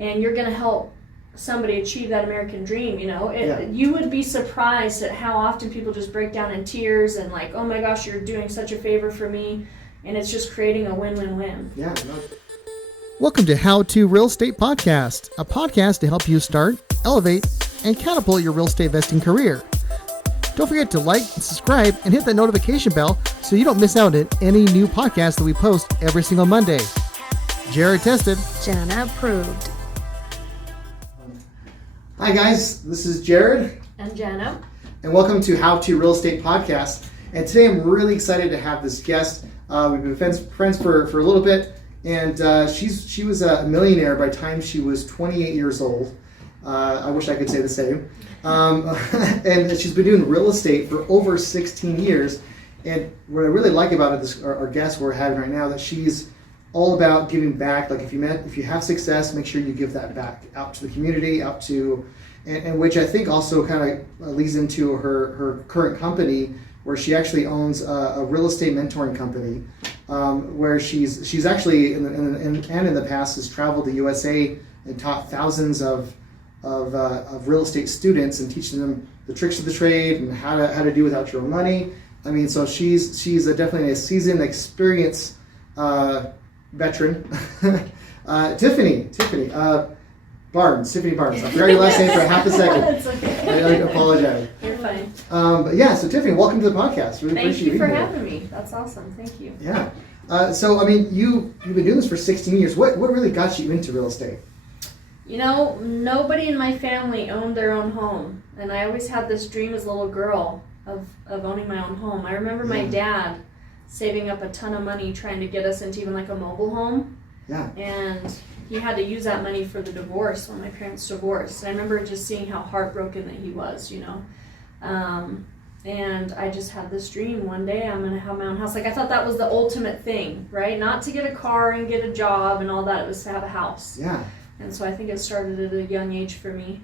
and you're going to help somebody achieve that American dream, you would be surprised at how often people just break down in tears and like, oh my gosh, you're doing such a favor for me, and it's just creating a win-win-win. Yeah. Welcome to How to Real Estate Podcast, a podcast to help you start, elevate, and catapult your real estate investing career. Don't forget to like and subscribe and hit that notification bell so you don't miss out on any new podcast that we post every single Monday. Jared tested. Jana approved. Hi guys, this is Jared. And Jana. And welcome to How to Real Estate Podcast. And today I'm really excited to have this guest. We've been friends for a little bit, and she was a millionaire by the time she was 28 years old. I wish I could say the same. And she's been doing real estate for over 16 years. And what I really like about it, our guest we're having right now, that she's all about giving back. Like if you have success, make sure you give that back out to the community, and which I think also kind of leads into her current company, where she actually owns a real estate mentoring company, where she's actually in the past has traveled the USA and taught thousands of real estate students and teaching them the tricks of the trade and how to do without your own money. I mean, so she's definitely a seasoned, experienced veteran. Tiffany Barnes. I forgot your last name for a half a second. It's okay. I apologize. You're fine. But yeah, so Tiffany, welcome to the podcast. Really Thank appreciate you for being here. having me. That's awesome. Thank you. Yeah. So I mean, you've been doing this for 16 years. What really got you into real estate? Nobody in my family owned their own home, and I always had this dream as a little girl of owning my own home. I remember my dad saving up a ton of money trying to get us into even like a mobile home. Yeah. And he had to use that money for the divorce when my parents divorced. And I remember just seeing how heartbroken that he was, and I just had this dream one day I'm going to have my own house. Like I thought that was the ultimate thing, right? Not to get a car and get a job and all that. It was to have a house. Yeah. And so I think it started at a young age for me.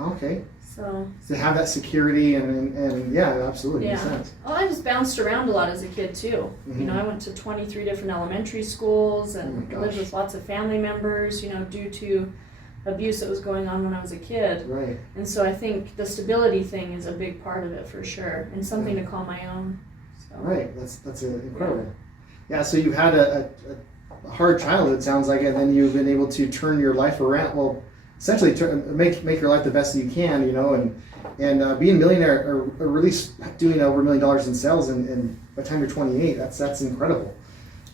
Okay. So to have that security and yeah, absolutely makes sense. Well, I just bounced around a lot as a kid too. Mm-hmm. I went to 23 different elementary schools and lived with lots of family members, due to abuse that was going on when I was a kid. Right. And so I think the stability thing is a big part of it for sure, and something to call my own. So. Right. That's incredible. Yeah. So you've had a hard childhood, sounds like, and then you've been able to turn your life around. Well, essentially make your life the best that you can, and being a millionaire or really doing over $1 million in sales, and by the time you're 28, that's incredible.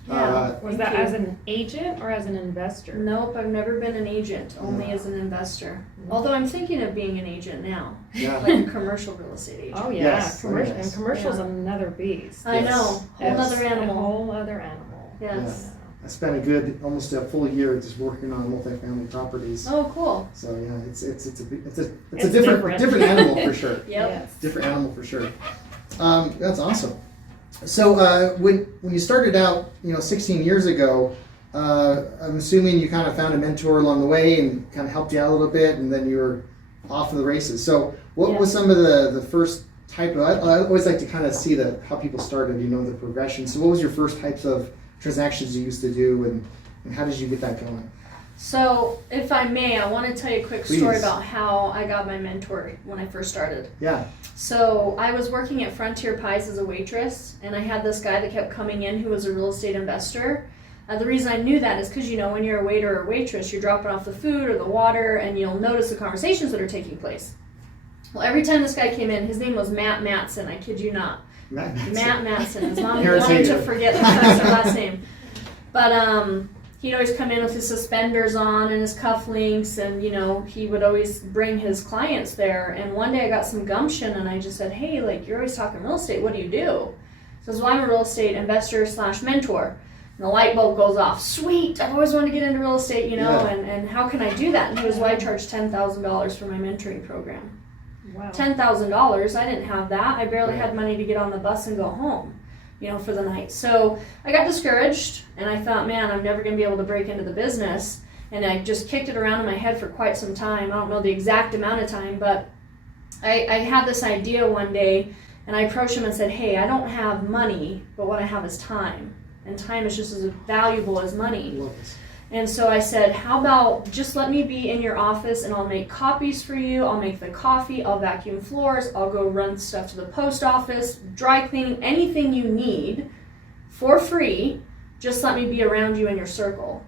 Yeah. Was that as an agent or as an investor? Nope, I've never been an agent, only as an investor. Although I'm thinking of being an agent now, like a commercial real estate agent. Oh yeah, Yes. commercial, and commercial's another beast. I know, whole other animal. A whole other animal. Yes. I spent almost a full year just working on multifamily properties. Oh, cool. So yeah, it's a different animal for sure. Yep. Yes. Different animal for sure. That's awesome. So when you started out, 16 years ago, I'm assuming you kind of found a mentor along the way and kind of helped you out a little bit, and then you were off to the races. So what was some of the first type of? I always like to kind of see how people started, the progression. So what was your first types of transactions you used to do, and how did you get that going? So, if I may, I want to tell you a quick story about how I got my mentor when I first started. Yeah. So, I was working at Frontier Pies as a waitress, and I had this guy that kept coming in who was a real estate investor. The reason I knew that is because, when you're a waiter or a waitress, you're dropping off the food or the water, and you'll notice the conversations that are taking place. Well, every time this guy came in, his name was Matt Matson, I kid you not. Matt Matson. His mom wanted to forget the first or last name. But he'd always come in with his suspenders on and his cufflinks, and he would always bring his clients there. And one day I got some gumption, and I just said, hey, you're always talking real estate, what do you do? He says, well, I'm a real estate investor / mentor. And the light bulb goes off. Sweet, I've always wanted to get into real estate, and how can I do that? And he was, well, I charge $10,000 for my mentoring program. Wow. $10,000, I didn't have that. I barely had money to get on the bus and go home, for the night. So I got discouraged, and I thought, man, I'm never going to be able to break into the business. And I just kicked it around in my head for quite some time. I don't know the exact amount of time, but I had this idea one day, and I approached him and said, hey, I don't have money, but what I have is time. And time is just as valuable as money. And so I said, how about just let me be in your office and I'll make copies for you. I'll make the coffee. I'll vacuum floors. I'll go run stuff to the post office, dry cleaning, anything you need for free. Just let me be around you in your circle.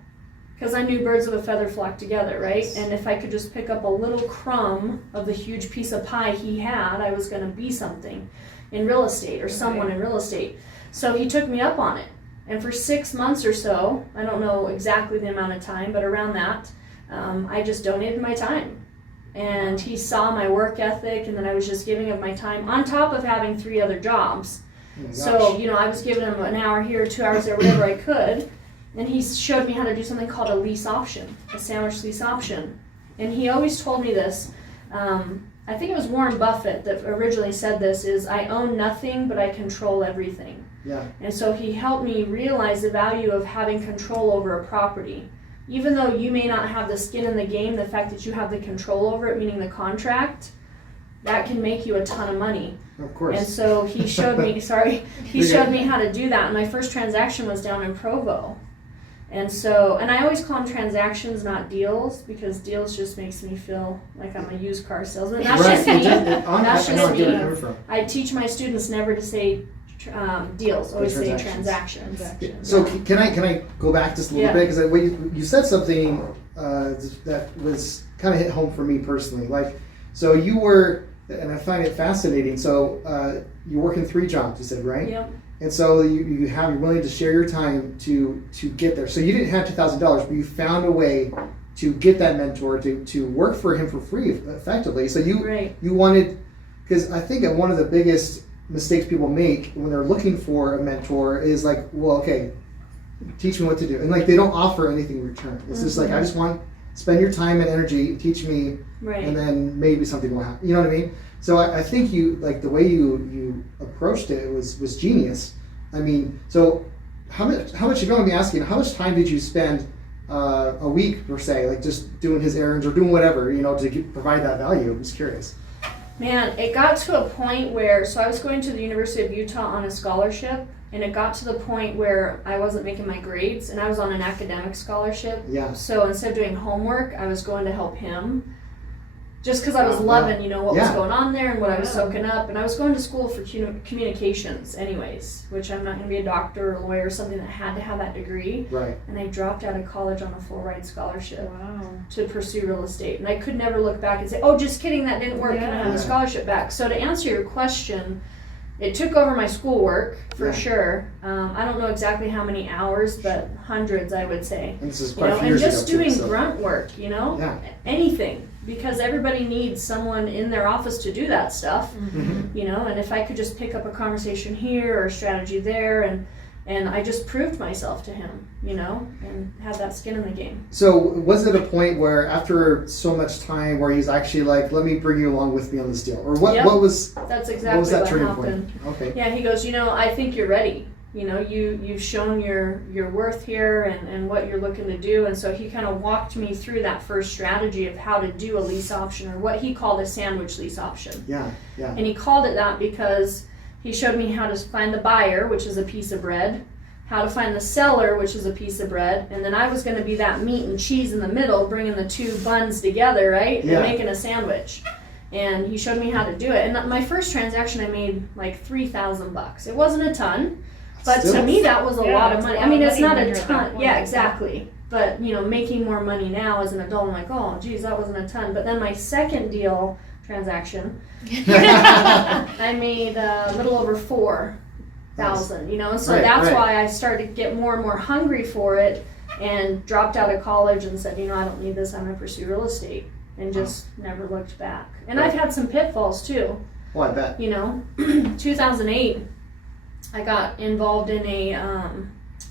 Because I knew birds of a feather flock together, right? Yes. And if I could just pick up a little crumb of the huge piece of pie he had, I was going to be something in real estate or someone in real estate. So he took me up on it. And for 6 months or so, I don't know exactly the amount of time, but around that, I just donated my time. And he saw my work ethic, and then I was just giving of my time on top of having 3 other jobs. Oh So, I was giving him an hour here, 2 hours there, whatever I could. And he showed me how to do something called a lease option, a sandwich lease option. And he always told me this. I think it was Warren Buffett that originally said this, is I own nothing, but I control everything. Yeah. And so he helped me realize the value of having control over a property. Even though you may not have the skin in the game, the fact that you have the control over it, meaning the contract, that can make you a ton of money. Of course. And so he showed me, showed me how to do that. And my first transaction was down in Provo. And so, and I always call them transactions, not deals, because deals just makes me feel like I'm a used car salesman. That's Right. just me. That's just me. where you're coming from. I teach my students never to say deals, always say transactions. So can I go back just a little bit, because you said something that was kind of hit home for me personally. Like, so you were, and I find it fascinating. So you're working 3 jobs, you said, right? Yep. And so you're willing to share your time to get there. So you didn't have $2,000, but you found a way to get that mentor to work for him for free, effectively. So you wanted, because I think that one of the biggest mistakes people make when they're looking for a mentor is like, well, okay, teach me what to do, and like they don't offer anything in return. It's just like, I just want spend your time and energy, teach me, and then maybe something will happen. You know what I mean? So I think you, like, the way you approached it was genius. I mean, so how much, if you don't mind me asking, how much time did you spend a week, per se, like just doing his errands or doing whatever, to provide that value? I'm just curious. Man, it got to a point where, so I was going to the University of Utah on a scholarship, and it got to the point where I wasn't making my grades, and I was on an academic scholarship. Yeah. So instead of doing homework, I was going to help him. Just because I was loving, what was going on there and what I was soaking up. And I was going to school for communications anyways, which I'm not going to be a doctor or a lawyer or something that had to have that degree. Right. And I dropped out of college on a full-ride scholarship to pursue real estate. And I could never look back and say, oh, just kidding, that didn't work, and I have the scholarship back. So to answer your question, it took over my schoolwork for sure. I don't know exactly how many hours, but hundreds, I would say. And this is quite a few years ago, and just doing too, grunt work, anything. Because everybody needs someone in their office to do that stuff, and if I could just pick up a conversation here or a strategy there, and I just proved myself to him, and had that skin in the game. So was it a point where after so much time where he's actually like, let me bring you along with me on this deal? Or what was That's exactly what was that turning happened. Point? Okay. Yeah, he goes, I think you're ready. You've shown your worth here and what you're looking to do. And so he kind of walked me through that first strategy of how to do a lease option, or what he called a sandwich lease option. Yeah. And he called it that because he showed me how to find the buyer, which is a piece of bread, how to find the seller, which is a piece of bread, and then I was going to be that meat and cheese in the middle, bringing the 2 buns together, right, and making a sandwich. And he showed me how to do it. And my first transaction, I made like $3,000. It wasn't a ton. But to me, that was a lot of money. I mean, it's not a ton. Yeah, exactly. But, making more money now as an adult, I'm like, oh, geez, that wasn't a ton. But then my second deal transaction, I made a little over $4,000, And so that's why I started to get more and more hungry for it, and dropped out of college and said, I don't need this. I'm going to pursue real estate, and just never looked back. And I've had some pitfalls, too. Well, I bet. 2008. I got involved in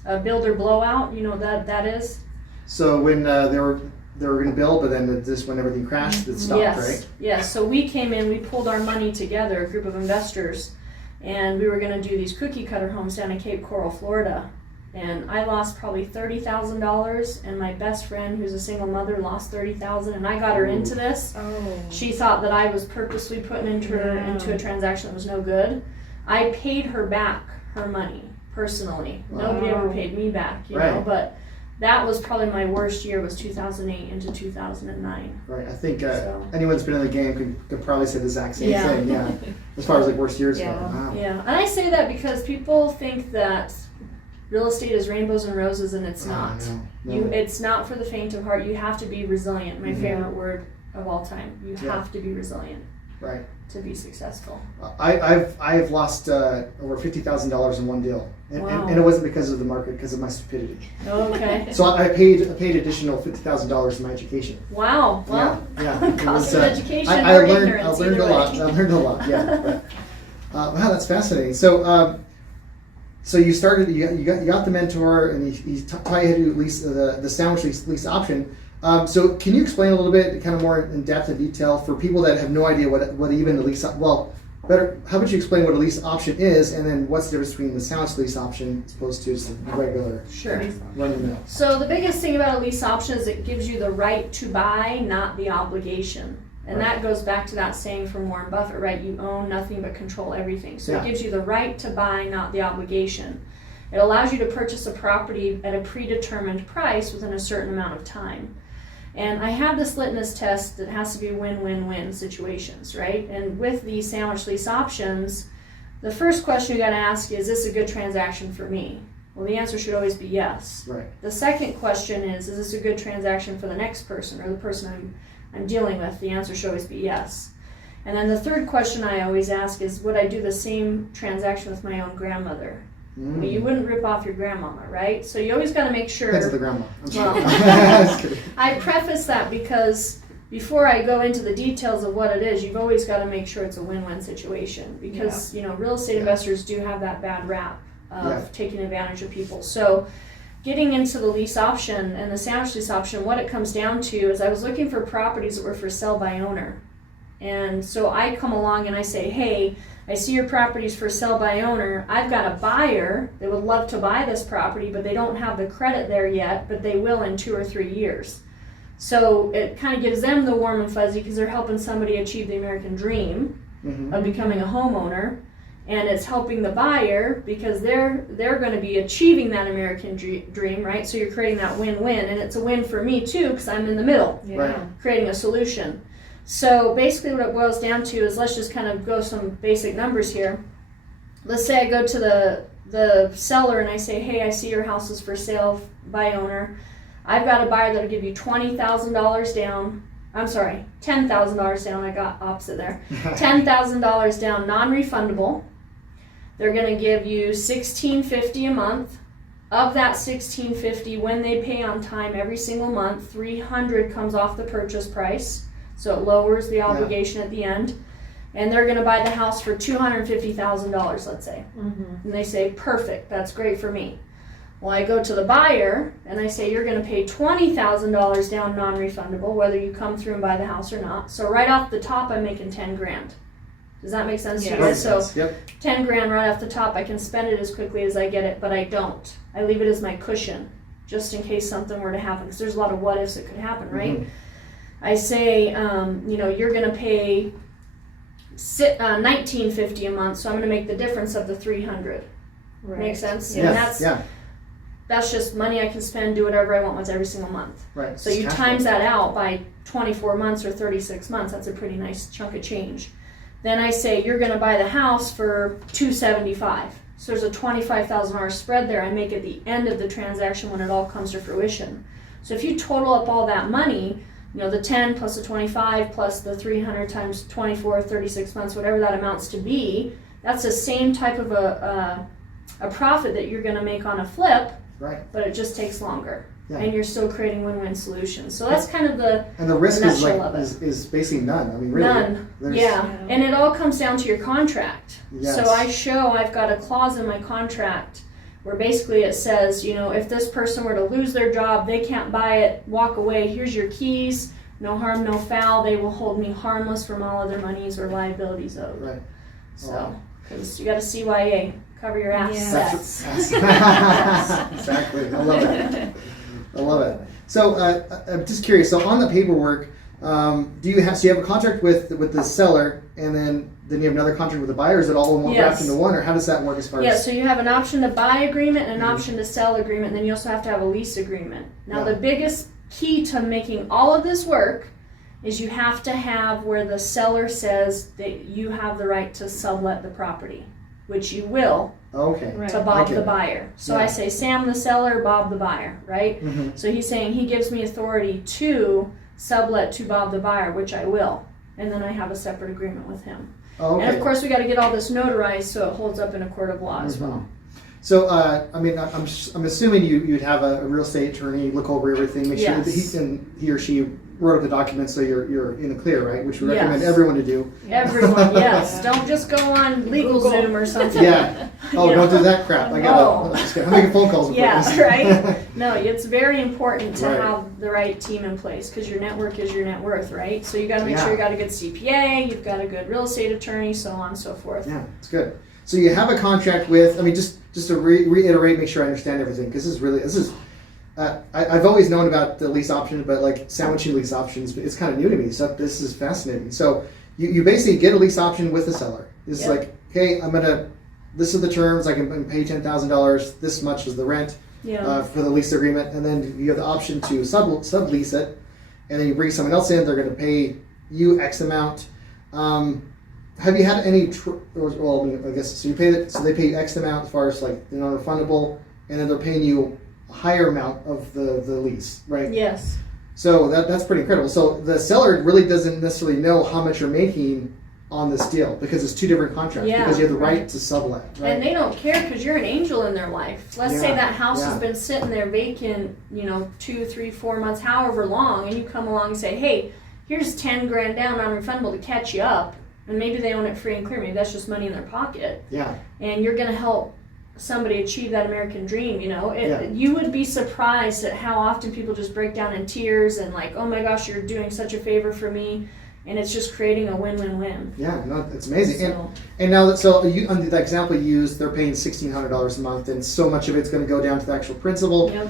a builder blowout. You know what that is? So when they were going to build, but then just when everything crashed, it stopped, right? Yes. So we came in, we pulled our money together, a group of investors, and we were going to do these cookie cutter homes down in Cape Coral, Florida. And I lost probably $30,000, and my best friend, who's a single mother, lost $30,000, and I got her into this. Oh. She thought that I was purposely putting her into a transaction that was no good. I paid her back her money personally. Nobody ever paid me back, you know. But that was probably my worst year, was 2008 into 2009. Right. I think So. anyone that's been in the game could probably say the exact same Yeah. thing. Yeah. As far as like worst years Yeah. go. Wow. Yeah, and I say that because people think that real estate is rainbows and roses, and it's not. No. It's not for the faint of heart. You have to be resilient. My Mhm. favorite word of all time. You Yeah. have to be resilient Right. to be successful. I've lost over $50,000 in one deal, Wow. and it wasn't because of the market, because of my stupidity. Okay. So I paid additional $50,000 for my education. Wow. Well, Yeah. It cost was, of education I or learned ignorance, a either lot. way. I learned a lot. Yeah. But, wow, that's fascinating. So so you started. You got the mentor, and he taught you how to do lease the sandwich lease option. So can you explain a little bit, kind of more in depth and detail, for people that have no idea what even a lease? Well, better. How about you explain what a lease option is, and then what's the difference between the sandwich lease option as opposed to just a regular Sure. run of the mill? So the biggest thing about a lease option is it gives you the right to buy, not the obligation. And Right. that goes back to that saying from Warren Buffett, right? You own nothing but control everything. So Yeah. it gives you the right to buy, not the obligation. It allows you to purchase a property at a predetermined price within a certain amount of time. And I have this litmus test that has to be win-win-win situations, right? And with these sandwich lease options, the first question you got to ask is this a good transaction for me? Well, the answer should always be yes. Right. The second question is this a good transaction for the next person or the person I'm dealing with? The answer should always be yes. And then the third question I always ask is, would I do the same transaction with my own grandmother? Mm. Well, you wouldn't rip off your grandmama, right? So you always got to make sure. Depends on the grandma. I'm Well, just kidding. I preface that because before I go into the details of what it is, you've always got to make sure it's a win-win situation, because real estate investors do have that bad rap of taking advantage of people. So getting into the lease option and the sandwich lease option, what it comes down to is I was looking for properties that were for sale by owner. And so I come along and I say, hey, I see your property's for sale by owner. I've got a buyer that would love to buy this property, but they don't have the credit there yet, but they will in 2 or 3 years. So it kind of gives them the warm and fuzzy because they're helping somebody achieve the American dream of becoming a homeowner. And it's helping the buyer because they're going to be achieving that American dream, right? So you're creating that win-win, and it's a win for me too because I'm in the middle, Yeah. creating a solution. So basically what it boils down to is, let's just kind of go some basic numbers here. Let's say I go to the seller and I say, hey, I see your house is for sale by owner. I've got a buyer that'll give you $20,000 down. I'm sorry, $10,000 down. I got opposite there. $10,000 down, non-refundable. They're going to give you $1,650 a month. Of that $1,650, when they pay on time every single month, $300 comes off the purchase price. So it lowers the obligation at the end. And they're going to buy the house for $250,000, let's say. And they say, perfect, that's great for me. Well, I go to the buyer and I say, you're going to pay $20,000 down non-refundable, whether you come through and buy the house or not. So right off the top, I'm making 10 grand. Does that make sense to you guys? So 10 grand right off the top, I can spend it as quickly as I get it, but I don't. I leave it as my cushion, just in case something were to happen, because there's a lot of what ifs that could happen, right? I say, you're going to pay $19.50 a month, so I'm going to make the difference of the $300. Right. Make sense? Yes. And that's just money I can spend, do whatever I want with every single month. Right. So you times that out by 24 months or 36 months, that's a pretty nice chunk of change. Then I say you're going to buy the house for $275. So there's a $25,000 spread there I make at the end of the transaction when it all comes to fruition. So if you total up all that money, the 10 plus the 25 plus the 300 times 24, 36 months, whatever that amounts to be, that's the same type of a profit that you're going to make on a flip, but it just takes longer. And you're still creating win-win solutions. So that's kind of the risk is is basically none. I mean, really. None. And it all comes down to your contract. Yes. So I've got a clause in my contract where basically it says, if this person were to lose their job, they can't buy it, walk away, here's your keys, no harm, no foul, they will hold me harmless from all other monies or liabilities owed. Right. So, because you got a CYA, cover your assets. Exactly. I love it. I love it. So I'm just curious. So on the paperwork, do you have a contract with the seller, and then then you have another contract with the buyer? Is it all in one wrapped into one, or how does that work as far as? Yeah, so you have an option to buy agreement and an option to sell agreement, and then you also have to have a lease agreement. Now, the biggest key to making all of this work is you have to have where the seller says that you have the right to sublet the property, which you will to Bob the buyer. So I say Sam the seller, Bob the buyer, right? So he's saying he gives me authority to sublet to Bob the buyer, which I will, and then I have a separate agreement with him. And of course, we got to get all this notarized so it holds up in a court of law as well. So, I mean, I'm assuming you'd have a real estate attorney look over everything, make sure that he or she wrote up the documents so you're in the clear, right? Which we recommend everyone to do. Everyone, yes. Don't just go on LegalZoom or something. Yeah. Oh, don't do that crap. I'm making phone calls. Right? No, it's very important to have the right team in place because your network is your net worth, right? So you got to make sure you got a good CPA, you've got a good real estate attorney, so on and so forth. Yeah, it's good. So you have a contract with, I mean, just to reiterate, make sure I understand everything, because this is I've always known about the lease option, but like sandwiching lease options, it's kind of new to me. So this is fascinating. So you basically get a lease option with the seller. It's like, okay, this are the terms. I can pay $10,000. This much is the rent for the lease agreement, and then you have the option to sublease it, and then you bring someone else in. They're going to pay you X amount. Have you had any? I guess so. So they pay X amount as far as like the non-refundable, and then they're paying you a higher amount of the lease, right? Yes. So that's pretty incredible. So the seller really doesn't necessarily know how much you're making on this deal because it's two different contracts. Because you have the right to sublet, right? And they don't care because you're an angel in their life. Let's say that house has been sitting there vacant, 2, 3, 4 months, however long, and you come along and say, hey, here's $10,000 down non-refundable to catch you up. And maybe they own it free and clear. Maybe that's just money in their pocket. Yeah. And you're going to help somebody achieve that American dream, You would be surprised at how often people just break down in tears and like, oh my gosh, you're doing such a favor for me. And it's just creating a win-win-win. Yeah, no, it's amazing. And now, on the example you used, they're paying $1,600 a month, and so much of it's going to go down to the actual principal. Yep.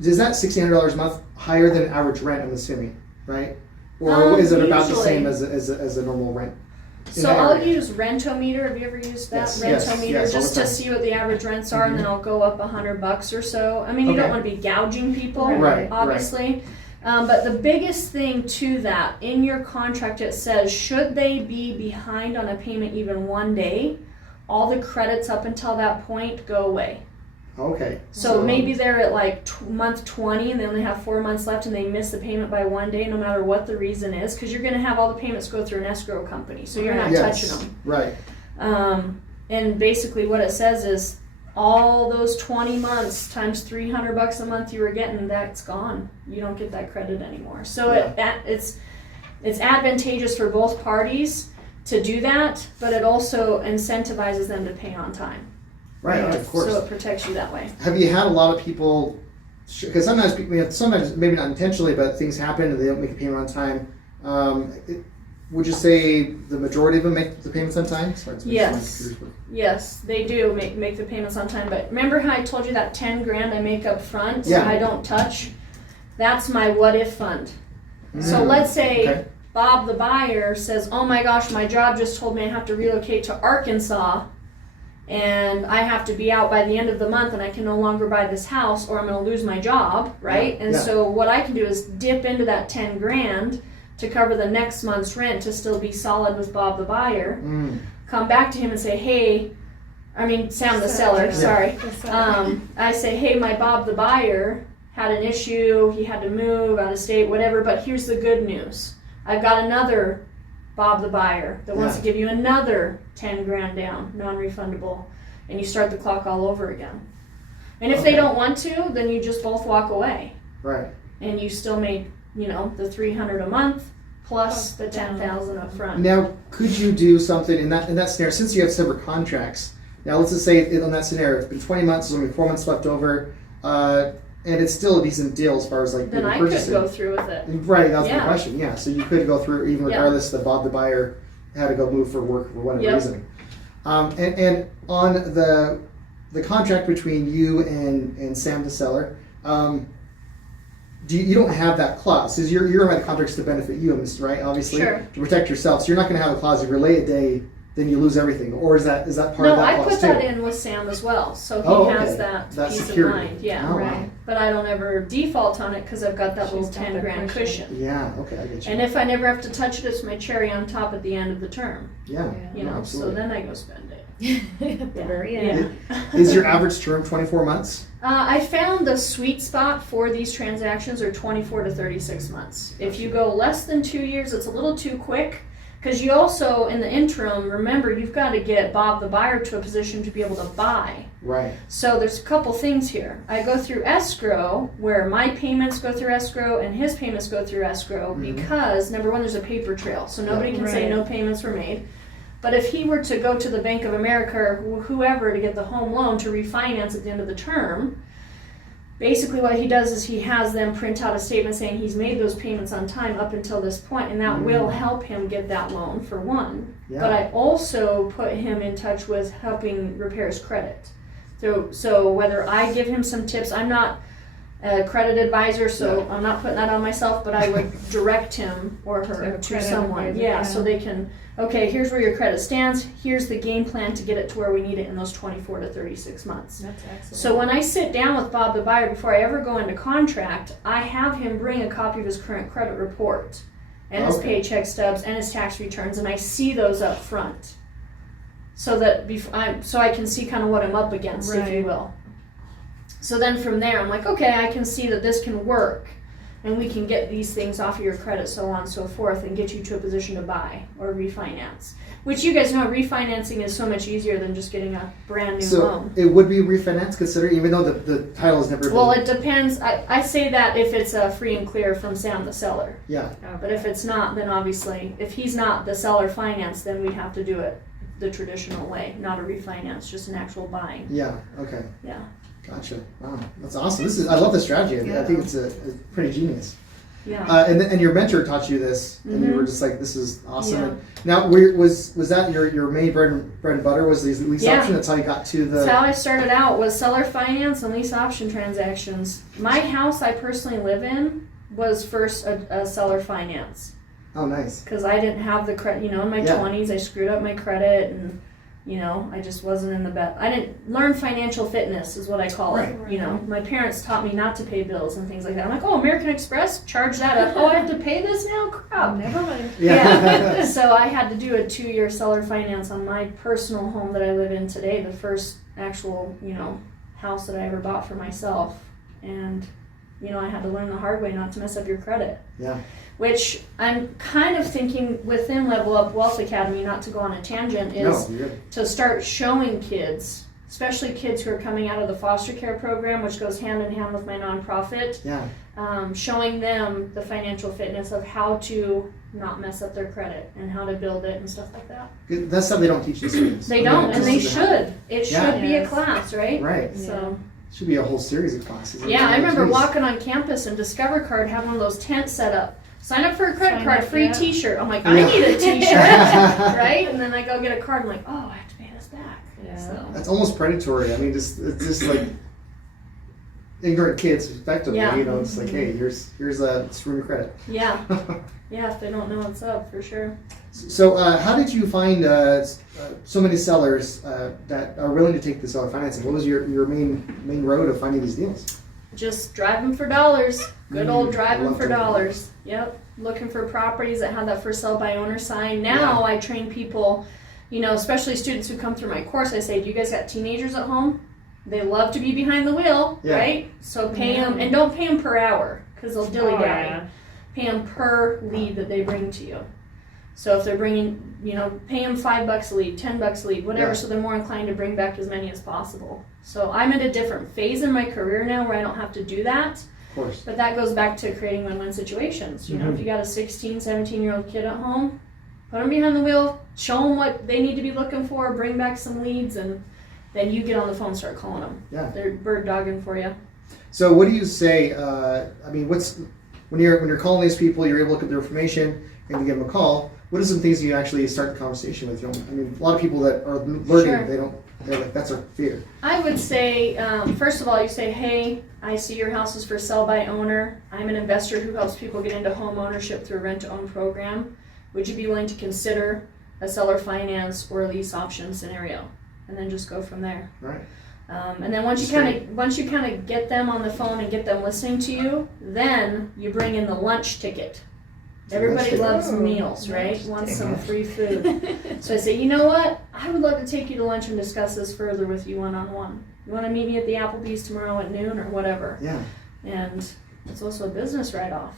Is that $1,600 a month higher than average rent, I'm assuming, right? Or is it about the same as a normal rent? So I'll use Rentometer. Have you ever used that? Rentometer, just to see what the average rents are, and then I'll go up $100 or so. I mean, you don't want to be gouging people, obviously. But the biggest thing to that, in your contract it says, should they be behind on a payment even 1 day, all the credits up until that point go away. Okay. So maybe they're at like month 20 and they only have 4 months left and they miss the payment by 1 day, no matter what the reason is, because you're going to have all the payments go through an escrow company, so you're not touching them. Right. And basically what it says is all those 20 months times $300 a month you were getting, that's gone. You don't get that credit anymore. So it's advantageous for both parties to do that, but it also incentivizes them to pay on time. Right, of course. So it protects you that way. Have you had a lot of people, because sometimes maybe not intentionally, but things happen and they don't make a payment on time. Would you say the majority of them make the payments on time? Yes, they do make the payments on time. But remember how I told you that $10,000 I make up front, so I don't touch? That's my what if fund. So let's say Bob the buyer says, oh my gosh, my job just told me I have to relocate to Arkansas, and I have to be out by the end of the month and I can no longer buy this house or I'm going to lose my job, right? So what I can do is dip into that $10,000 to cover the next month's rent to still be solid with Bob the buyer. Come back to him and say, hey, Sam the seller, sorry. I say, hey, my Bob the buyer had an issue, he had to move out of state, whatever, but here's the good news. I've got another Bob the buyer that wants to give you another $10,000 down, non-refundable, and you start the clock all over again. And if they don't want to, then you just both walk away. Right. And you still made, the $300 a month plus the $10,000 up front. Now, could you do something in that scenario, since you have separate contracts? Now, let's just say in that scenario, it's been 20 months, there's only 4 months left over, and it's still a decent deal as far as like then I purchasing. Could go through with it. Right, that's the question. Yeah, so you could go through even regardless that Bob the buyer had to go move for work for whatever reason. And on the contract between you and Sam the seller, you don't have that clause. Because you're writing contracts to benefit you, right? Obviously, Sure. to protect yourself. So you're not going to have a clause if you're late a day, then you lose everything. Or is that part No, of that I clause put too? that in with Sam as well, so he Oh, has okay. that That's peace security. of mind. Yeah, Oh, wow. Right. but I don't ever default on it because I've got that She's little got 10 the grand cushion. cushion. Yeah. Okay, I get you. And if I never have to touch it, it's my cherry on top at the end of the term. Yeah. You no, know, so absolutely. then I go spend it. At the very end. Is your average term 24 months? I found the sweet spot for these transactions are 24 to 36 months. If you go less than 2 years, it's a little too quick. Because you also, in the interim, remember, you've got to get Bob the buyer to a position to be able to buy. Right. So there's a couple things here. I go through escrow, where my payments go through escrow and his payments go through escrow because, number one, there's a paper trail. So nobody can say Right. no payments were made. But if he were to go to the Bank of America or whoever to get the home loan to refinance at the end of the term, basically what he does is he has them print out a statement saying he's made those payments on time up until this point, and that will help him get that loan for one. Yeah. But I also put him in touch with helping repair his credit. So whether I give him some tips, I'm not a credit advisor, so I'm not putting that on myself, but I would direct him or So her a to credit someone. advisor, Yeah, yeah. so they can, okay, here's where your credit stands, here's the game plan to get it to where we need it in those 24 to 36 months. That's excellent. So when I sit down with Bob the buyer before I ever go into contract, I have him bring a copy of his current credit report and his Okay. paycheck stubs and his tax returns, and I see those up front, so that so I can see kind of what I'm up against, if you Right. will. So then from there, I'm like, okay, I can see that this can work, and we can get these things off of your credit, so on and so forth, and get you to a position to buy or refinance. Which you guys know, refinancing is so much easier than just getting a brand new So loan. it would be refinance considered, even though the title has never been. Well, it depends. I say that if it's free and clear from Sam the seller. Yeah. But if it's not, then obviously, if he's not the seller finance, then we'd have to do it the traditional way, not a refinance, just an actual buying. Yeah. Okay. Yeah. Gotcha. Wow, that's awesome. I love this strategy. I think it's a pretty genius. Yeah. And your mentor taught you this, and you were just like, "This is awesome." Yeah. Now, was that your main bread and butter? Was the lease option? That's how you got to the. That's how I started out, was seller finance and lease option transactions. My house I personally live in was first a seller finance, Oh, nice. because I didn't have the credit. You know, in my 20s, I screwed up my credit, and you know, I just wasn't in the best. I didn't learn financial fitness, is what I call it. Right. You know, my parents taught me not to pay bills and things like that. I'm like, oh, American Express, charge that up. Oh, I have to pay this now? Crap. Never mind. Yeah. So I had to do a 2-year seller finance on my personal home that I live in today, the first actual, you know, house that I ever bought for myself. And, you know, I had to learn the hard way not to mess up your credit. Yeah. Which I'm kind of thinking within Level Up Wealth Academy, not to go on a tangent, is No, you're good. to start showing kids, especially kids who are coming out of the foster care program, which goes hand in hand with my nonprofit, Yeah. showing them the financial fitness of how to not mess up their credit and how to build it and stuff like that. That's stuff they don't teach in schools. They don't, and they this doesn't happen. should. It Yeah. should be a Yes. class, right? Right. So, Should be a whole series of classes. yeah, I remember Jeez. walking on campus and Discover Card had one of those tents set up. Sign up for a credit Sign card, up, free yeah. t-shirt. I'm like, Yeah. I need a t-shirt, right? And then I go get a card, I'm like, oh, I have to pay this back. Yeah. So, That's almost predatory. I mean, it's just like ignorant kids, effectively. Yeah. You know, it's like, hey, here's a stream of credit. yeah. Yeah, if they don't know what's up, for sure. So, how did you find so many sellers that are willing to take the seller financing? What was your main road of finding these deals? Just driving for dollars. Good old I driving love for driving. dollars. Yep. Looking for properties that have that for sale by owner sign. Now I train people, you know, especially students who come through my course. I say, do you guys got teenagers at home? They love to be behind the wheel, Yeah. right? So pay Yeah. them, and don't pay them per hour, because they'll dilly-dally. yeah. Pay them per lead that they bring to you. So if they're bringing, you know, pay them $5 a lead, $10 a lead, whatever, Yeah. so they're more inclined to bring back as many as possible. So I'm at a different phase in my career now where I don't have to do that, Of course. but that goes back to creating win-win situations. You know, if you got a 16, 17-year-old kid at home, put them behind the wheel, show them what they need to be looking for, bring back some leads, and then you get on the phone and start calling them. Yeah. They're bird dogging for you. So, what do you say? I mean, when you're calling these people, you're able to look at their information and you give them a call. What are some things you actually start the conversation with? You know, I mean, a lot of people that are learning, Sure. they don't They're like, that's our fear. I would say, first of all, you say, hey, I see your house is for sell by owner. I'm an investor who helps people get into home ownership through a rent-to-own program. Would you be willing to consider a seller finance or a lease option scenario? And then just go from there. Right. And then once you kind of get them on the phone and get them listening to you, then you bring in the lunch ticket. Everybody loves meals, right? Wants some free food. So I say, you know what? I would love to take you to lunch and discuss this further with you one-on-one. You want to meet me at the Applebee's tomorrow at noon or whatever? Yeah. And it's also a business write-off.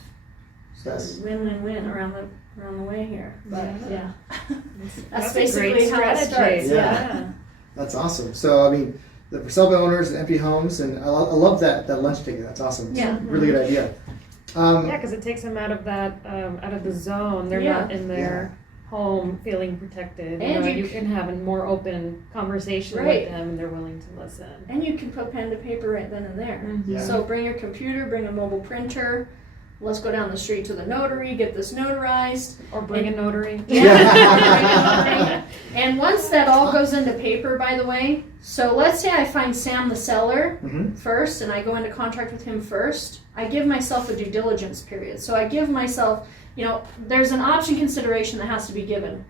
So win-win-win around the way here. But yeah, that's basically how it starts. Yeah. That's awesome. So I mean, the for sale by owners and empty homes, and I love that lunch ticket. That's awesome. It's a really good idea. Because it takes them out of that, out of the zone. They're not in their home feeling protected. And you can have a more open conversation with them, and they're willing to listen. And you can put pen to paper right then and there. Mm-hmm. Yeah. So bring your computer, bring a mobile printer. Let's go down the street to the notary, get this notarized. Or bring a notary. Yeah. And once that all goes into paper, by the way, so let's say I find Sam the seller first and I go into contract with him first, I give myself a due diligence period. So I give myself, there's an option consideration that has to be given,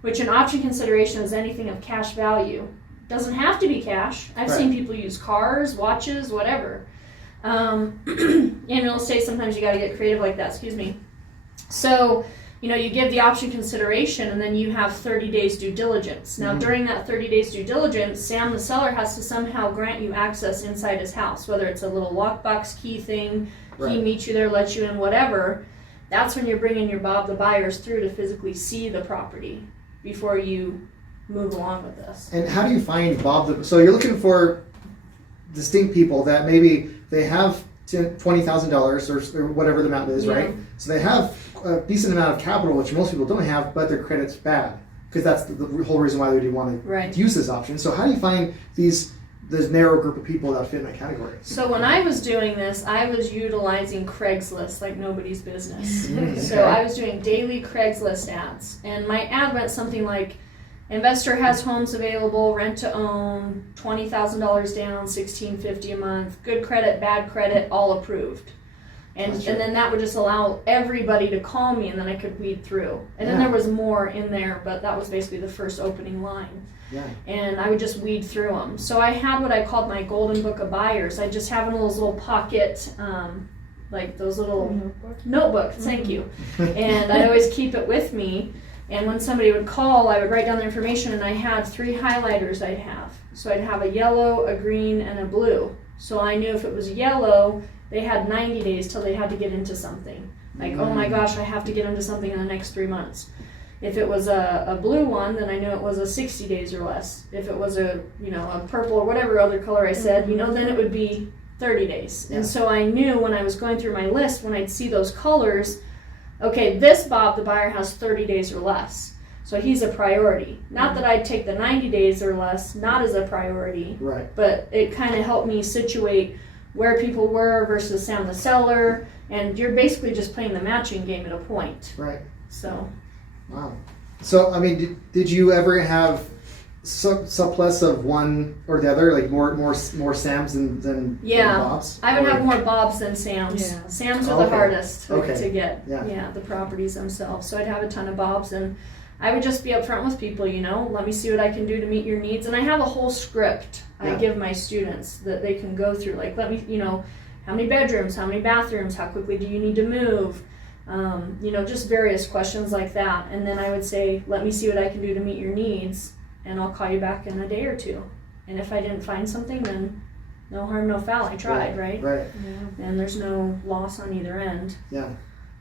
which an option consideration is anything of cash value. Doesn't have to be cash. I've seen people use cars, watches, whatever. In real estate, sometimes you got to get creative like that. Excuse me. So, you give the option consideration, and then you have 30 days due diligence. Now, during that 30 days due diligence, Sam the seller has to somehow grant you access inside his house, whether it's a little lockbox key thing, he meets you there, lets you in, whatever. That's when you're bringing your Bob the buyers through to physically see the property before you move along with this. And how do you find Bob so you're looking for distinct people that maybe they have $20,000 or whatever the amount is, right? So they have a decent amount of capital, which most people don't have, but their credit's bad, because that's the whole reason why they would want to use this option. So how do you find this narrow group of people that fit in that category? So when I was doing this, I was utilizing Craigslist like nobody's business. So I was doing daily Craigslist ads, and my ad went something like, investor has homes available, rent to own, $20,000 down, $1,650 a month, good credit, bad credit, all approved. And then that would just allow everybody to call me, and then I could weed through. And then there was more in there, but that was basically the first opening line. Yeah. And I would just weed through them. So I had what I called my golden book of buyers. I just have in those little pocket, like those little notebooks. Thank you. And I always keep it with me. And when somebody would call, I would write down their information, and I had 3 highlighters I'd have. So I'd have a yellow, a green, and a blue. So I knew if it was yellow, they had 90 days till they had to get into something. Like, oh my gosh, I have to get into something in the next 3 months. If it was a blue one, then I knew it was a 60 days or less. If it was a purple or whatever other color I said, then it would be 30 days. And so I knew when I was going through my list, when I'd see those colors, okay, this Bob the buyer has 30 days or less. So he's a priority. Not that I'd take the 90 days or less, not as a priority. Right. But it kind of helped me situate where people were versus Sam the seller. And you're basically just playing the matching game at a point. Right. So. Wow. So, I mean, did you ever have surplus of one or the other, like more Sams than Bobs? I would have more Bobs than Sams. Yeah. Sams are the hardest to get. Yeah, the properties themselves. So I'd have a ton of Bobs, and I would just be upfront with people. Let me see what I can do to meet your needs, and I have a whole script I give my students that they can go through. Like, let me, how many bedrooms, how many bathrooms, how quickly do you need to move? Just various questions like that. And then I would say, let me see what I can do to meet your needs, and I'll call you back in a day or two. And if I didn't find something, then no harm, no foul. I tried, right? Right. Yeah. And there's no loss on either end. Yeah.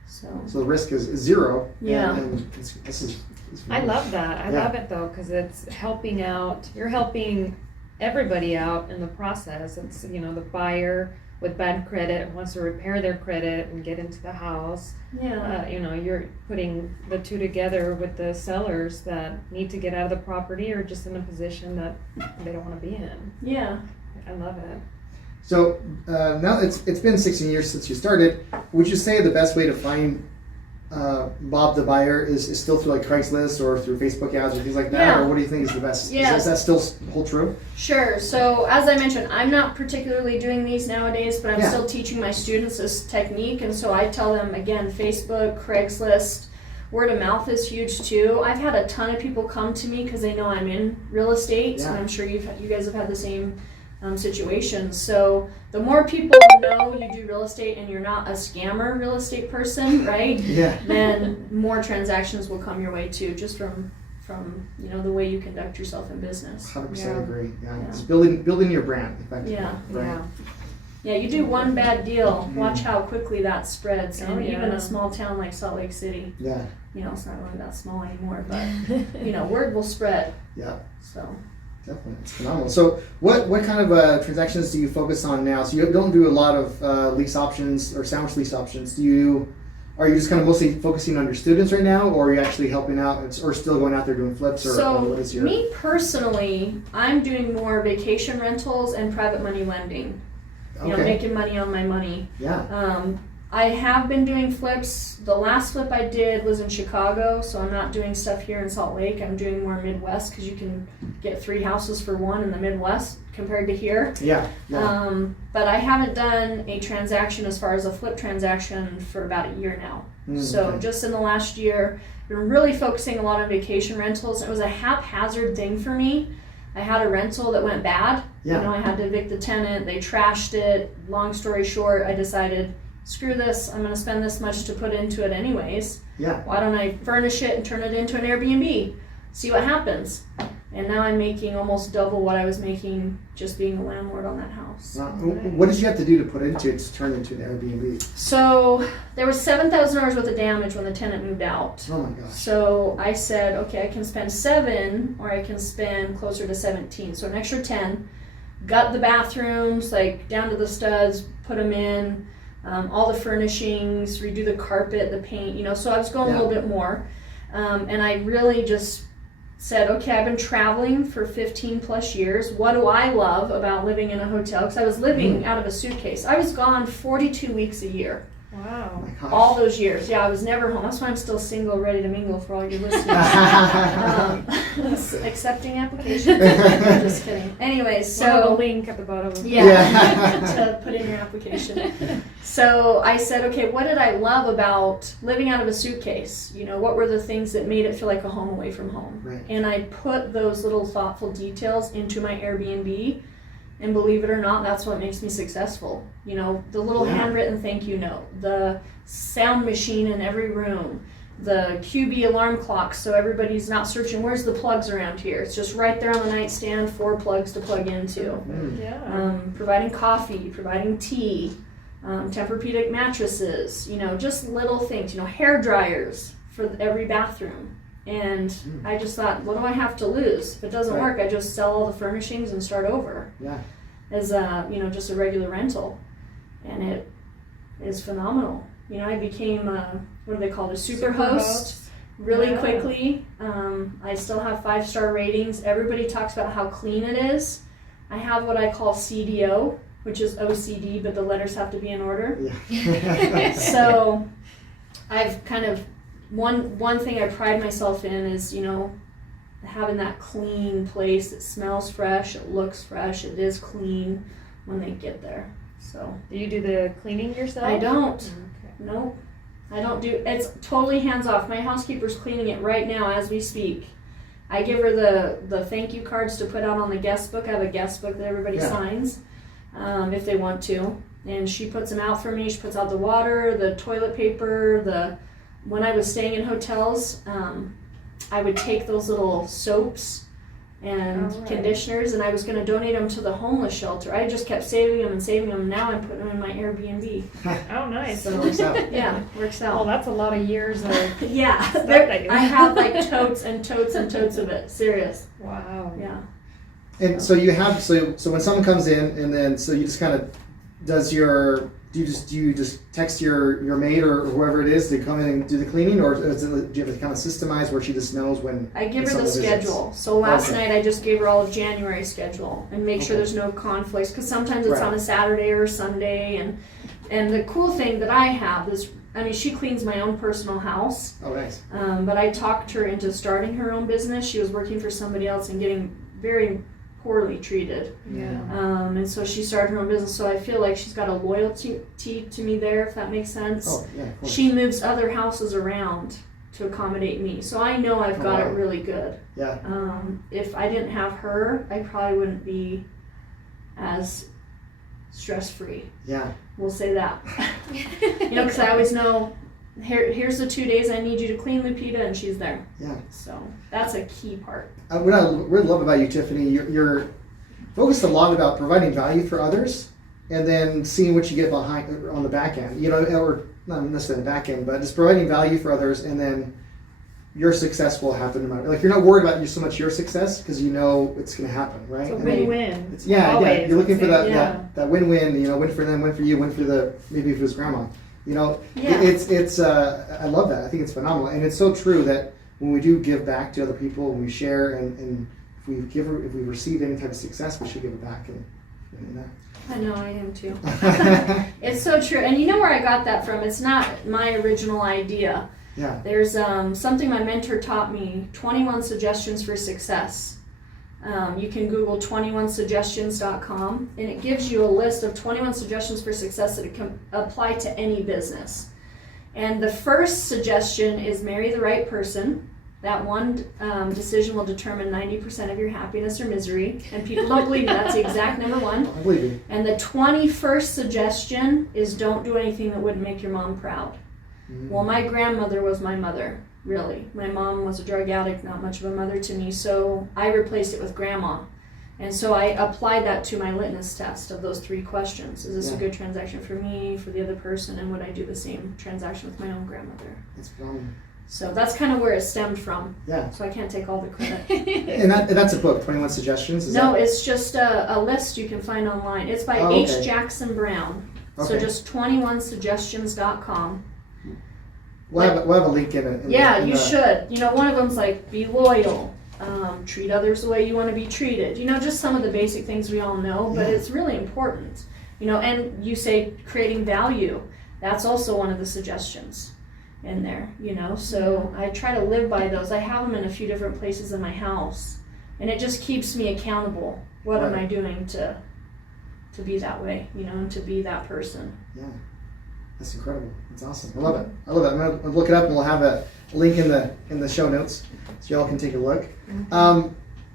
So the risk is zero. Yeah. And this is I love that. I love it though, because it's helping out. You're helping everybody out in the process. It's the buyer with bad credit wants to repair their credit and get into the house. Yeah. You're putting the two together with the sellers that need to get out of the property or just in a position that they don't want to be in. Yeah. I love it. So now it's been 16 years since you started. Would you say the best way to find Bob the buyer is still through like Craigslist or through Facebook ads or things like that? Yeah. Or what do you think is the best? Yeah. Does that still hold true? Sure. So as I mentioned, I'm not particularly doing these nowadays, but I'm still teaching my students this technique. And so I tell them, again, Facebook, Craigslist, word of mouth is huge too. I've had a ton of people come to me because they know I'm in real estate, and I'm sure you guys have had the same situations. So the more people know you do real estate and you're not a scammer real estate person, right? Then more transactions will come your way too, just from the way you conduct yourself in business. 100% agree. Yeah. It's building your brand effectively. Yeah, you do one bad deal, watch how quickly that spreads. And even a small town like Salt Lake City, it's not really that small anymore, but word will spread. Yeah. So definitely, it's phenomenal. So what kind of transactions do you focus on now? So you don't do a lot of lease options or sandwich lease options. Are you just kind of mostly focusing on your students right now, or are you actually helping out or still going out there doing flips? Me personally, I'm doing more vacation rentals and private money lending. Making money on my money. I have been doing flips. The last flip I did was in Chicago, so I'm not doing stuff here in Salt Lake. I'm doing more Midwest because you can get 3 houses for 1 in the Midwest compared to here. But I haven't done a transaction as far as a flip transaction for about a year now. So just in the last year, I've been really focusing a lot on vacation rentals. It was a haphazard thing for me. I had a rental that went bad. I had to evict the tenant. They trashed it. Long story short, I decided, screw this. I'm going to spend this much to put into it anyways. Why don't I furnish it and turn it into an Airbnb? See what happens. And now I'm making almost double what I was making just being a landlord on that house. What did you have to do to put into it to turn into an Airbnb? So there was $7,000 worth of damage when the tenant moved out. Oh my gosh. So I said, okay, I can spend $7 or I can spend closer to $17. So an extra $10. Gut the bathrooms, like down to the studs, put them in, all the furnishings, redo the carpet, the paint, so I was going a little bit more. And I really just said, okay, I've been traveling for 15 plus years. What do I love about living in a hotel? Because I was living out of a suitcase. I was gone 42 weeks a year. Wow. All those years. Yeah, I was never home. That's why I'm still single, ready to mingle for all your listeners. Accepting applications. Just kidding. Anyways, so a link at the bottom. To put in your application. So I said, okay, what did I love about living out of a suitcase? What were the things that made it feel like a home away from home? Right. And I put those little thoughtful details into my Airbnb. And believe it or not, that's what makes me successful. The little handwritten thank you note, the sound machine in every room, the QB alarm clock so everybody's not searching, where's the plugs around here? It's just right there on the nightstand, 4 plugs to plug into. Providing coffee, providing tea, Tempur-Pedic mattresses, just little things, hair dryers for every bathroom. And I just thought, what do I have to lose? If it doesn't work, I just sell all the furnishings and start over. As just a regular rental. And it is phenomenal. I became what do they call it, a super host really quickly. I still have 5-star ratings. Everybody talks about how clean it is. I have what I call CDO, which is OCD, but the letters have to be in order. So I've kind of one thing I pride myself in is, having that clean place. It smells fresh, it looks fresh, it is clean when they get there. So do you do the cleaning yourself? I don't. Nope. I don't do. It's totally hands off. My housekeeper's cleaning it right now as we speak. I give her the thank you cards to put out on the guest book. I have a guest book that everybody signs if they want to, and she puts them out for me. She puts out the water, the toilet paper, when I was staying in hotels, I would take those little soaps and conditioners, and I was going to donate them to the homeless shelter. I just kept saving them and saving them. Now I'm putting them in my Airbnb. Oh, nice. So, works out. Yeah, works out. Oh, that's a lot of years of stuff I have like totes and totes and totes of it. Serious. Wow. Yeah. And so you have so when someone comes in, and then so you just kind of do you just text your maid or whoever it is to come in and do the cleaning, or do you have to kind of systemize where she just knows when? I give her the schedule. So last night I just gave her all of January's schedule and make sure there's no conflicts, because sometimes it's on a Saturday or Sunday, and the cool thing that I have is I mean, she cleans my own personal house. Oh, nice. But I talked her into starting her own business. She was working for somebody else and getting very poorly treated. Yeah. And so she started her own business. So I feel like she's got a loyalty to me there, if that makes sense. Oh, yeah, of course. She moves other houses around to accommodate me. So I know I've got it really good. Yeah. If I didn't have her, I probably wouldn't be as stress-free. Yeah. We'll say that. Because I always know, here's the 2 days I need you to clean, Lupita, and she's there. Yeah. So that's a key part. What I really love about you, Tiffany, you're focused a lot about providing value for others and then seeing what you get behind on the back end, or not necessarily the back end, but just providing value for others, and then your success will happen no matter. Like, you're not worried about so much your success because you know it's going to happen, right? It's a win-win. Yeah. You're looking for that win-win. Win for them, win for you, win for maybe if it was grandma. It's I love that. I think it's phenomenal, and it's so true that when we do give back to other people, when we share, and if we receive any type of success, we should give it back. And that. I know, I am too. It's so true, and you know where I got that from? It's not my original idea. Yeah. There's something my mentor taught me, 21 suggestions for success. You can Google 21suggestions.com, and it gives you a list of 21 suggestions for success that can apply to any business. And the first suggestion is marry the right person. That one decision will determine 90% of your happiness or misery. And people don't believe me. That's the exact number one. I believe you. And the 21st suggestion is don't do anything that wouldn't make your mom proud. Well, my grandmother was my mother, really. My mom was a drug addict, not much of a mother to me, so I replaced it with grandma. And so I applied that to my litmus test of those 3 questions. Is this a good transaction for me, for the other person, and would I do the same transaction with my own grandmother? That's phenomenal. So that's kind of where it stemmed from. Yeah. So I can't take all the credit. and that's a book, 21 Suggestions? It's just a list you can find online. It's by H. Jackson Brown. Okay. So just 21suggestions.com. We'll have a link in it. You should. One of them's like, be loyal, treat others the way you want to be treated. Just some of the basic things we all know, but it's really important. And you say creating value. That's also one of the suggestions in there, So I try to live by those. I have them in a few different places in my house, and it just keeps me accountable. What am I doing to be that way, and to be that person? Yeah. That's incredible. That's awesome. I love it. I'm gonna look it up, and we'll have a link in the show notes so y'all can take a look.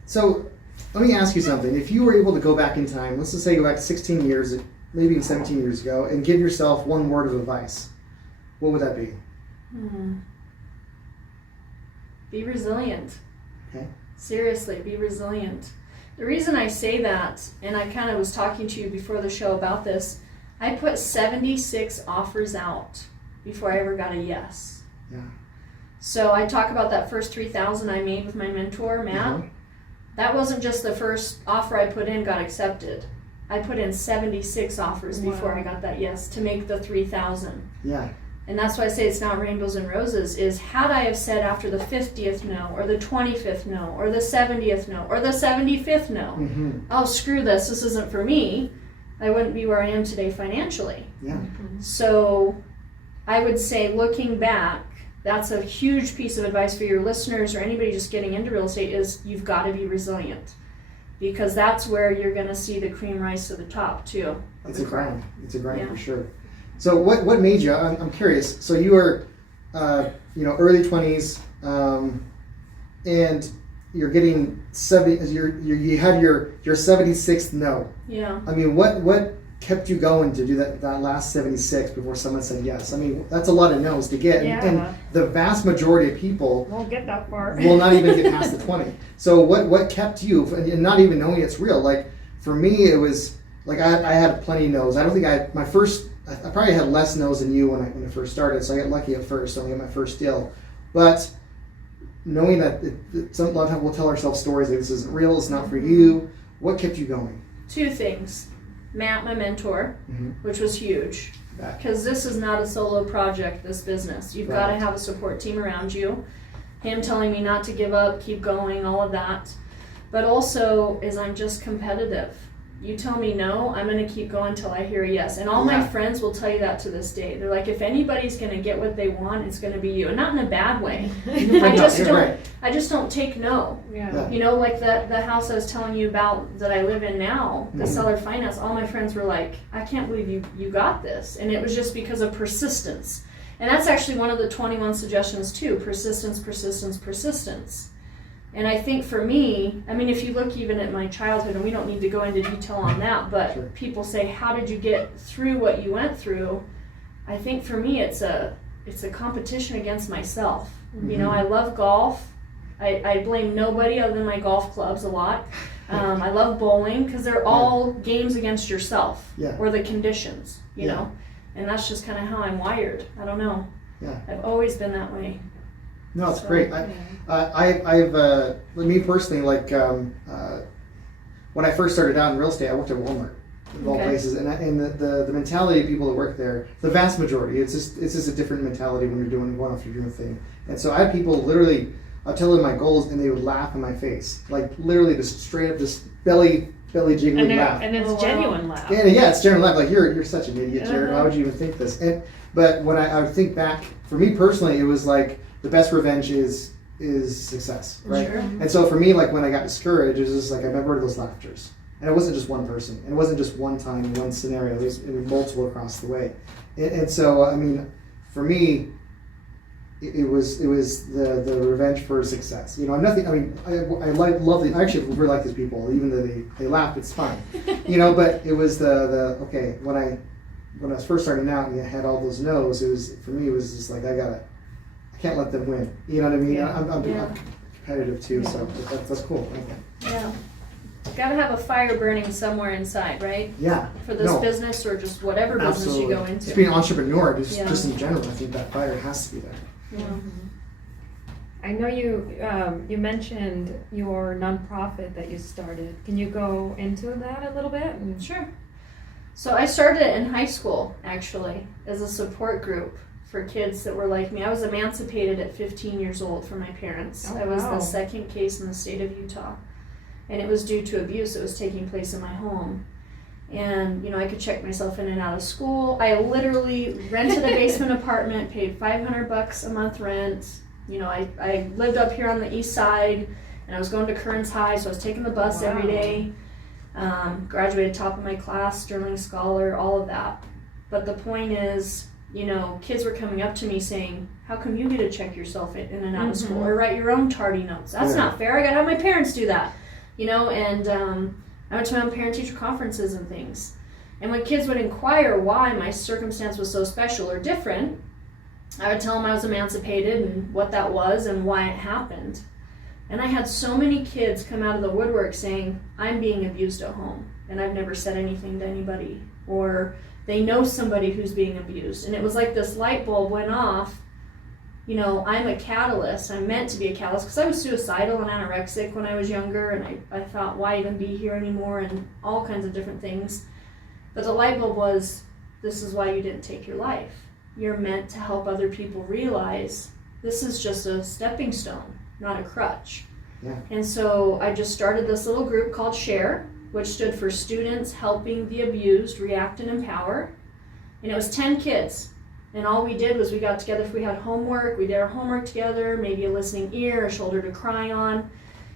So let me ask you something. If you were able to go back in time, let's just say go back 16 years, maybe even 17 years ago, and give yourself one word of advice, what would that be? Be resilient. Okay. Seriously, be resilient. The reason I say that, and I kind of was talking to you before the show about this, I put 76 offers out before I ever got a yes. Yeah. So I talk about that first 3,000 I made with my mentor, Matt. That wasn't just the first offer I put in got accepted. I put in 76 offers before I got that yes to make the 3,000. Yeah. And that's why I say it's not rainbows and roses, is had I have said after the 50th no, or the 25th no, or the 70th no, or the 75th no, oh, screw this isn't for me, I wouldn't be where I am today financially. Yeah. So I would say, looking back, that's a huge piece of advice for your listeners or anybody just getting into real estate, is you've got to be resilient, because that's where you're going to see the cream rise to the top too. It's a grind. It's a grind for sure. So what made you? I'm curious. So you were, early 20s, and you're getting 70. You had your 76th no. Yeah. I mean, what kept you going to do that last 76 before someone said yes? I mean, that's a lot of no's to get, and the vast majority of people won't get that far. Will not even get past the 20. So what kept you, and not even knowing it's real? Like for me, it was like I had plenty of no's. I don't think I probably had less no's than you when I first started, so I got lucky at first. So I got my first deal. But knowing that a lot of times we'll tell ourselves stories like this isn't real, it's not for you. What kept you going? 2 things. Matt, my mentor, which was huge. Because this is not a solo project, this business. You've got to have a support team around you. Him telling me not to give up, keep going, all of that. But also is I'm just competitive. You tell me no, I'm going to keep going till I hear a yes. And all my friends will tell you that to this day. They're like, if anybody's going to get what they want, it's going to be you. And not in a bad way. I just don't take no. Yeah. You know, like the house I was telling you about that I live in now, the seller finance, all my friends were like, I can't believe you got this. And it was just because of persistence. And that's actually one of the 21 suggestions too, persistence, persistence, persistence. And I think for me, I mean, if you look even at my childhood, and we don't need to go into detail on that, but people say, how did you get through what you went through? I think for me, it's a competition against myself. Mm-hmm. You know, I love golf. I blame nobody other than my golf clubs a lot. I love bowling because they're all games against yourself or the conditions, you know, and that's just kind of how I'm wired. I don't know. Yeah. I've always been that way. No, it's great. I've me personally, like when I first started out in real estate, I worked at Walmart of all places, and the mentality of people that work there, the vast majority, it's just a different mentality when you're going off your dream thing. And so I had people literally, I'll tell them my goals, and they would laugh in my face, like literally just straight up, just belly jiggling laugh. And it's genuine laugh. Yeah, it's genuine laugh. Like you're such an idiot, Jared. Why would you even think this? But when I would think back, for me personally, it was like the best revenge is success, right? Sure. And so for me, like when I got discouraged, it was just like I remember those laughters, and it wasn't just one person, and it wasn't just one time, one scenario. There's multiple across the way, and so I mean, for me, it was the revenge for success. You know, I'm nothing. I mean, I actually really like these people, even though they laugh. It's fine, you know. But it was the okay when I was first starting out and I had all those no's. It was for me. It was just like I can't let them win. You know what I mean? Yeah. I'm competitive too, so that's cool. Okay. Yeah. Got to have a fire burning somewhere inside, right? Yeah. For this business or just whatever business you go into. Just being an entrepreneur, just in general, I think that fire has to be there. Yeah. Mm-hmm. I know you mentioned your nonprofit that you started. Can you go into that a little bit? Sure. So I started it in high school, actually, as a support group for kids that were like me. I was emancipated at 15 years old from my parents. I was the second case in the state of Utah. And it was due to abuse that was taking place in my home. And, you know, I could check myself in and out of school. I literally rented a basement apartment, paid $500 a month rent. You know, I lived up here on the east side, and I was going to Kearns High, so I was taking the bus every day. Graduated top of my class, Sterling Scholar, all of that. But the point is, you know, kids were coming up to me saying, how come you get to check yourself in and out of school or write your own tardy notes? That's not fair. I got to have my parents do that. You know, and I went to my own parent-teacher conferences and things. And when kids would inquire why my circumstance was so special or different, I would tell them I was emancipated and what that was and why it happened. And I had so many kids come out of the woodwork saying, I'm being abused at home, and I've never said anything to anybody. Or they know somebody who's being abused. And it was like this light bulb went off. You know, I'm a catalyst. I'm meant to be a catalyst because I was suicidal and anorexic when I was younger, and I thought, why even be here anymore, and all kinds of different things. But the light bulb was, this is why you didn't take your life. You're meant to help other people realize this is just a stepping stone, not a crutch. Yeah. And so I just started this little group called SHARE, which stood for Students Helping the Abused React and Empower. And it was 10 kids. And all we did was we got together, if we had homework, we did our homework together, maybe a listening ear, a shoulder to cry on.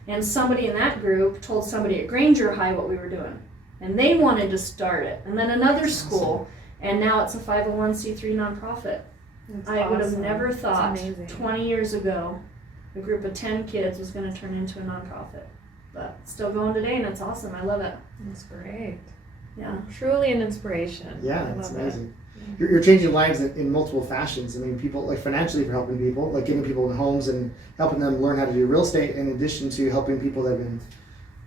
And somebody in that group told somebody at Granger High what we were doing. And they wanted to start it. And then another school. And now it's a 501c3 nonprofit. I would have never thought 20 years ago a group of 10 kids was going to turn into a nonprofit. But it's still going today, and it's awesome. I love it. That's great. Yeah. Truly an inspiration. Yeah, that's amazing. You're changing lives in multiple fashions. I mean, people, like financially for helping people, like giving people homes and helping them learn how to do real estate, in addition to helping people that have been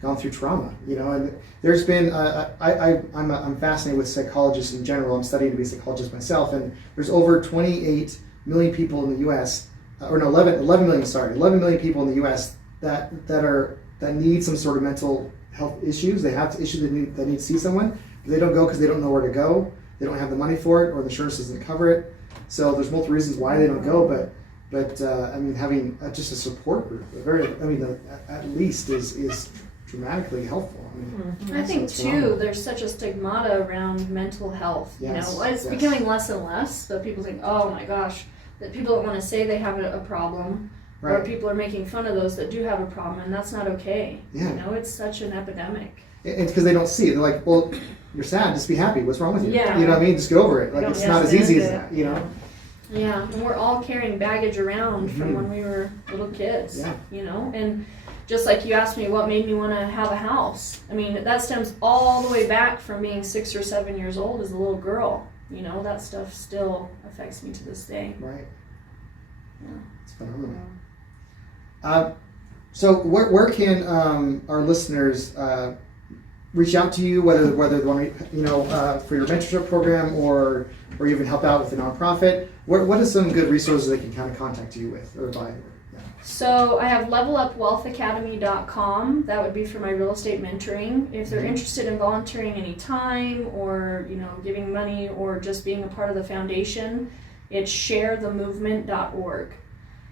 gone through trauma, you know. And there's been, I'm fascinated with psychologists in general. I'm studying to be a psychologist myself, and there's over 28 million people in the U.S., 11 million people in the U.S. that need some sort of mental health issues. They have issues that need to see someone. They don't go because they don't know where to go. They don't have the money for it, or the insurance doesn't cover it. So there's multiple reasons why they don't go. But I mean, having just a support group, at least is dramatically helpful. I think too, there's such a stigmata around mental health. Yes, It's becoming less and less, but people think, oh my gosh, that people don't want to say they have a problem, or people are making fun of those that do have a problem, and that's not okay. Yeah. It's such an epidemic. It's because they don't see it. They're like, well, you're sad, just be happy. What's wrong with you? Yeah. You know what I mean? Just get over it. Like, it's not as easy as that, Yeah, and we're all carrying baggage around from when we were little kids, and just like you asked me what made me want to have a house. I mean, that stems all the way back from being 6 or 7 years old as a little girl. That stuff still affects me to this day. Right. Yeah. It's phenomenal. So where can our listeners reach out to you, whether they want to, for your mentorship program or even help out with a nonprofit? What are some good resources they can kind of contact you with or by? So I have levelupwealthacademy.com. That would be for my real estate mentoring. If they're interested in volunteering any time or, giving money or just being a part of the foundation, it's sharethemovement.org.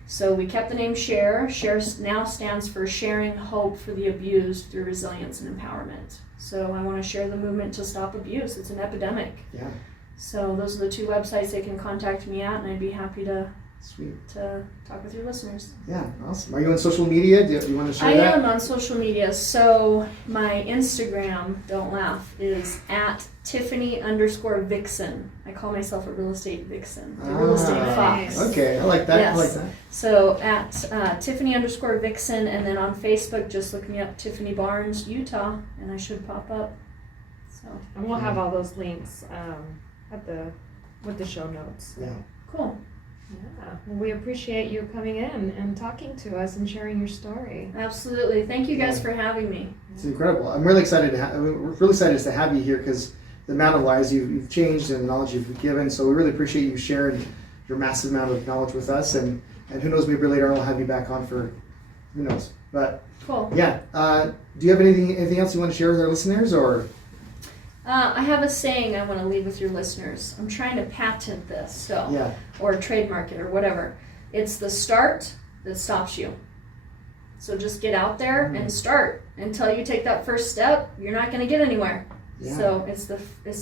So we kept the name SHARE. SHARE now stands for Sharing Hope for the Abused Through Resilience and Empowerment. So I want to share the movement to stop abuse. It's an epidemic. Yeah. So those are the two websites they can contact me at, and I'd be happy to Sweet. To talk with your listeners. Yeah, awesome. Are you on social media? Do you want to share that? I am on social media. So my Instagram, don't laugh, is at Tiffany_Vixen. I call myself a real estate vixen, a real estate fox. Okay, I like that. Yes. I like that. So at Tiffany_Vixen, and then on Facebook, just look me up, Tiffany Barnes, Utah, and I should pop up. So. And we'll have all those links with the show notes. Yeah. Cool. Yeah, well, we appreciate you coming in and talking to us and sharing your story. Absolutely. Thank you guys for having me. It's incredible. I'm really excited we're really excited to have you here because the amount of lives you've changed and the knowledge you've given. So we really appreciate you sharing your massive amount of knowledge with us. And who knows, maybe later on we'll have you back on for who knows. But cool. Yeah. Do you have anything else you want to share with our listeners or? I have a saying I want to leave with your listeners. I'm trying to patent this, or trademark it or whatever. It's the start that stops you. So just get out there and start. Until you take that first step, you're not going to get anywhere. Yeah. So it's the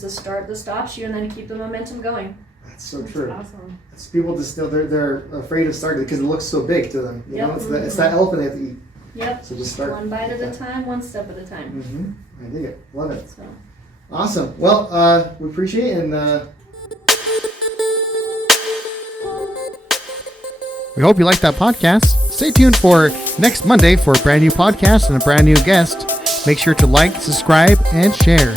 start that stops you, and then you keep the momentum going. That's so true. That's awesome. It's people just they're afraid of starting because it looks so big to them. You know, it's that elephant they have to eat. Yep. So just start one bite at a time, one step at a time. I dig it. Love it. So. Awesome. Well, we appreciate it, and we hope you liked that podcast. Stay tuned for next Monday for a brand new podcast and a brand new guest. Make sure to like, subscribe, and share.